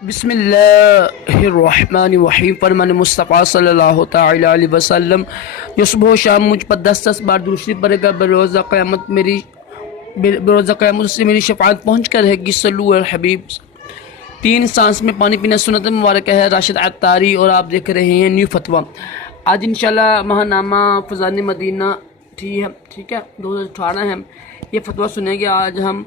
بسم اللہ الرحمن الرحیم فرمان مصطفیٰ صلی اللہ تعالی علیہ وسلم جو صبح و شام مجھ پر 10 بار درود شریف پڑھے گا بروزہ قیامت اس سے میری شفاعت پہنچ کر رہے گی۔ صلو علی الحبیب۔ 3 سانس میں پانی پینا سنت مبارک ہے۔ راشد عطاری اور آپ دیکھ رہے ہیں نیو فتویٰ۔ آج انشاءاللہ ماہنامہ فیضان مدینہ ٹھیک ہے 2018 ہے، یہ فتویٰ سنیں گے آج ہم۔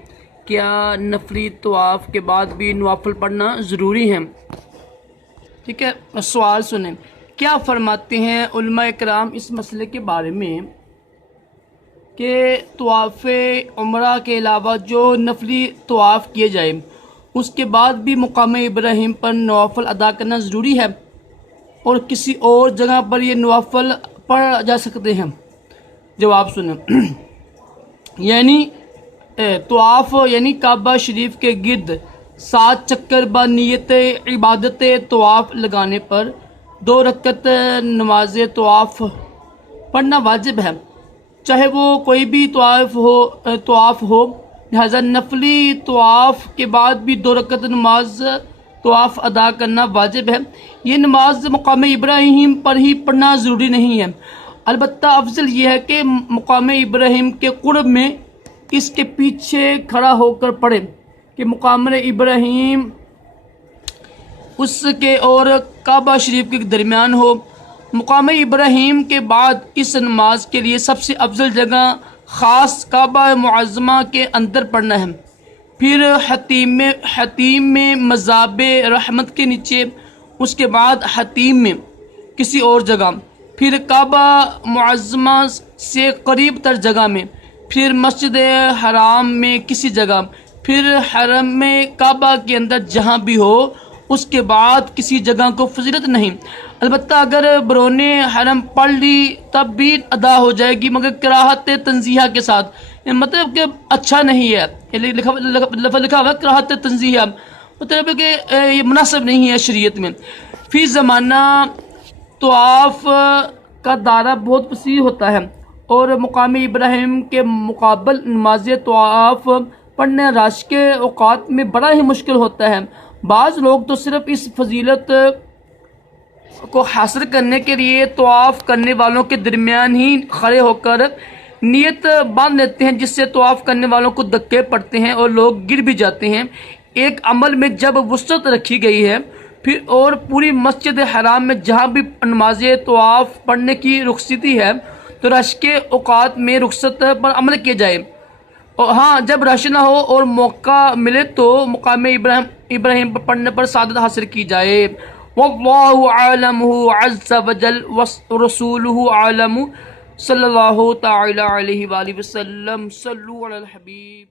کیا نفلی طواف کے بعد بھی نوافل پڑھنا ضروری ہے؟ ٹھیک ہے، سوال سنیں۔ کیا فرماتے ہیں علماء کرام اس مسئلے کے بارے میں کہ طواف عمرہ کے علاوہ جو نفلی طواف کیے جائے اس کے بعد بھی مقام ابراہیم پر نوافل ادا کرنا ضروری ہے اور کسی اور جگہ پر یہ نوافل پڑھ جا سکتے ہیں؟ جواب سنیں۔ یعنی طواف یعنی کعبہ شریف کے گرد 7 چکر بنیت عبادت طواف لگانے پر 2 رکعت نماز طواف پڑھنا واجب ہے، چاہے وہ کوئی بھی طواف ہو۔ لہذا نفلی طواف کے بعد بھی 2 رکعت نماز طواف ادا کرنا واجب ہے۔ یہ نماز مقام ابراہیم پر ہی پڑھنا ضروری نہیں ہے، البتہ افضل یہ ہے کہ مقام ابراہیم کے قرب میں اس کے پیچھے کھڑا ہو کر پڑھے کہ مقام ابراہیم اس کے اور کعبہ شریف کے درمیان ہو۔ مقام ابراہیم کے بعد اس نماز کے لیے سب سے افضل جگہ خاص کعبہ معظمہ کے اندر پڑھنا ہے، پھر حتیم میں مزاب رحمت کے نیچے، اس کے بعد حتیم میں کسی اور جگہ، پھر کعبہ معظمہ سے قریب تر جگہ میں، پھر مسجد حرام میں کسی جگہ، پھر حرم میں کعبہ کے اندر جہاں بھی ہو، اس کے بعد کسی جگہ کو فضیلت نہیں۔ البتہ اگر برون حرم پڑھ لی تب بھی ادا ہو جائے گی، مگر کراہت تنزیہہ کے ساتھ، مطلب کہ اچھا نہیں ہے، لکھا ہوا کراہت تنزیہہ، مطلب کہ یہ مناسب نہیں ہے شریعت میں۔ فی زمانہ طواف کا دائرہ بہت وسیع ہوتا ہے اور مقام ابراہیم کے مقابل نماز طواف پڑھنے رش کے اوقات میں بڑا ہی مشکل ہوتا ہے۔ بعض لوگ تو صرف اس فضیلت کو حاصل کرنے کے لیے طواف کرنے والوں کے درمیان ہی کھڑے ہو کر نیت باندھ لیتے ہیں، جس سے طواف کرنے والوں کو دھکے پڑتے ہیں اور لوگ گر بھی جاتے ہیں۔ ایک عمل میں جب وسعت رکھی گئی ہے پھر اور پوری مسجد حرام میں جہاں بھی نماز طواف پڑھنے کی رخصتی ہے تو رش کے اوقات میں رخصت پر عمل کیا جائے، اور ہاں جب رش نہ ہو اور موقع ملے تو مقام ابراہیم پر پڑھنے پر سعادت حاصل کی جائے۔ واللہ اعلم عز وجل ورسولہ اعلم، صلی اللہ تعالی علیہ وآلہ وسلم۔ صلو علی الحبیب۔